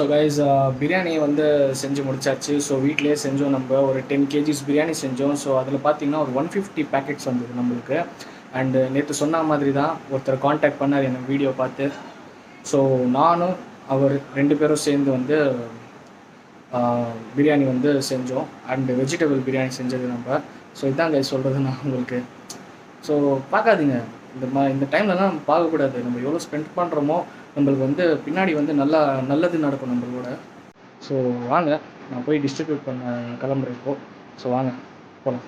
So guys, biryani வந்து செஞ்சு முடிச்சாச்சு. ஸோ வீட்டிலேயே செஞ்சோம். நம்ம ஒரு 10 kgs பிரியாணி செஞ்சோம். ஸோ அதில் பார்த்தீங்கன்னா ஒரு 150 பேக்கெட்ஸ் வந்தது நம்மளுக்கு. அண்டு நேற்று சொன்ன மாதிரி தான் ஒருத்தர் காண்டாக்ட் பண்ணார் எனக்கு வீடியோ பார்த்து. ஸோ நானும் அவர் 2 பேரும் சேர்ந்து வந்து பிரியாணி வந்து செஞ்சோம். அண்டு வெஜிடபிள் பிரியாணி செஞ்சது நம்ம. ஸோ இதான் கைஸ் சொல்கிறது நான் உங்களுக்கு. ஸோ பார்க்காதீங்க, இந்த டைம்லலாம் நம்ம பார்க்கக்கூடாது. நம்ம எவ்வளோ ஸ்பெண்ட் பண்ணுறோமோ நம்மளுக்கு வந்து பின்னாடி வந்து நல்லது நடக்கும் நம்மளோட. ஸோ வாங்க, நான் போய் டிஸ்ட்ரிபியூட் பண்ண கிளம்புறேன் இப்போது. ஸோ வாங்க போகலாம்.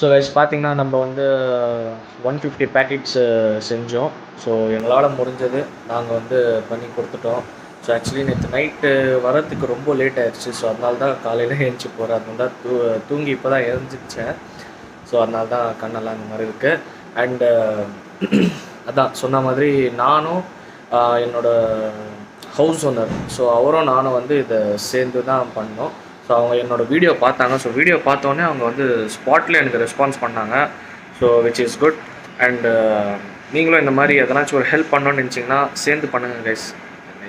ஸோ கைஸ் பார்த்தீங்கன்னா நம்ம வந்து 150 பேக்கெட்ஸ் செஞ்சோம். ஸோ எங்களால் முடிஞ்சது நாங்கள் வந்து பண்ணி கொடுத்துட்டோம். ஸோ ஆக்சுவலி நேற்று நைட்டு வரத்துக்கு ரொம்ப லேட் ஆயிடுச்சு. ஸோ அதனால தான் காலையில் எழுந்துச்சி போகிறேன். அதனால தான் தூங்கி இப்போ தான் எழுந்திரிச்சேன். ஸோ அதனால தான் கண்ணெல்லாம் இந்த மாதிரி இருக்குது. அண்டு அதான் சொன்ன மாதிரி நானும் என்னோடய ஹவுஸ் ஓனர், ஸோ அவரும் நானும் வந்து இதை சேர்ந்து தான் பண்ணோம். ஸோ அவங்க என்னோடய வீடியோ பார்த்தாங்க. ஸோ வீடியோ பார்த்தோன்னே அவங்க வந்து ஸ்பாட்டில் எனக்கு ரெஸ்பான்ஸ் பண்ணாங்க. So which is good. And நீங்களும் இந்த மாதிரி எதனாச்சும் ஒரு ஹெல்ப் பண்ணணும்னு நினச்சிங்கன்னா சேர்ந்து பண்ணுங்கள் கைஸ்.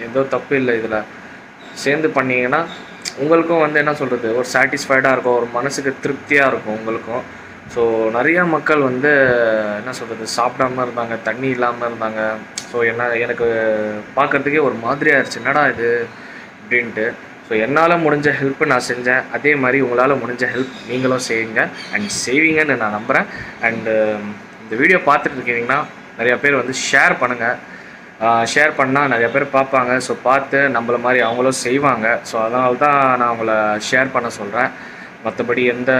ஏதோ தப்பு இல்லை இதில். சேர்ந்து பண்ணிங்கன்னா உங்களுக்கும் வந்து என்ன சொல்கிறது, ஒரு சாட்டிஸ்ஃபைடாக இருக்கும், ஒரு மனசுக்கு திருப்தியாக இருக்கும் உங்களுக்கும். ஸோ நிறையா மக்கள் வந்து என்ன சொல்கிறது, சாப்பிடாம இருந்தாங்க, தண்ணி இல்லாமல் இருந்தாங்க. ஸோ எனக்கு பார்க்குறதுக்கே ஒரு மாதிரியாக இருந்துச்சு, என்னடா இது அப்படின்ட்டு. ஸோ என்னால் முடிஞ்ச ஹெல்ப்பு நான் செஞ்சேன். அதே மாதிரி உங்களால் முடிஞ்ச ஹெல்ப் நீங்களும் செய்யுங்க அண்ட் செய்வீங்கன்னு நான் நம்புகிறேன். அண்டு இந்த வீடியோ பார்த்துட்டு இருக்கீங்கன்னா நிறையா பேர் வந்து ஷேர் பண்ணுங்கள். ஷேர் பண்ணால் நிறையா பேர் பார்ப்பாங்க. ஸோ பார்த்து நம்மள மாதிரி அவங்களும் செய்வாங்க. ஸோ அதனால தான் நான் உங்களை ஷேர் பண்ண சொல்கிறேன். மற்றபடி எந்த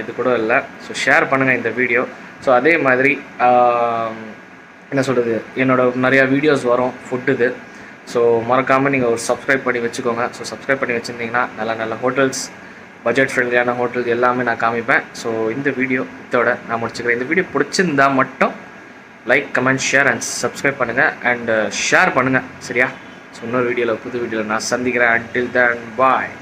இது கூட இல்லை. ஸோ ஷேர் பண்ணுங்கள் இந்த வீடியோ. ஸோ அதே மாதிரி என்ன சொல்கிறது, என்னோடய நிறையா வீடியோஸ் வரும் ஃபுட்டு இது. ஸோ மறக்காமல் நீங்கள் ஒரு சப்ஸ்கிரைப் பண்ணி வச்சுக்கோங்க. ஸோ சப்ஸ்கிரைப் பண்ணி வச்சுருந்தீங்கன்னா நல்ல நல்ல ஹோட்டல்ஸ், பட்ஜெட் ஃப்ரெண்ட்லியான ஹோட்டல் எல்லாமே நான் காமிப்பேன். ஸோ இந்த வீடியோ இதோட நான் முடிச்சுக்கிறேன். இந்த வீடியோ பிடிச்சிருந்தா மட்டும் like, comment, share and subscribe பண்ணுங்கள் அண்ட் ஷேர் பண்ணுங்கள். சரியா? ஸோ இன்னொரு வீடியோவில், புது வீடியோவில் நான் சந்திக்கிறேன். until then bye.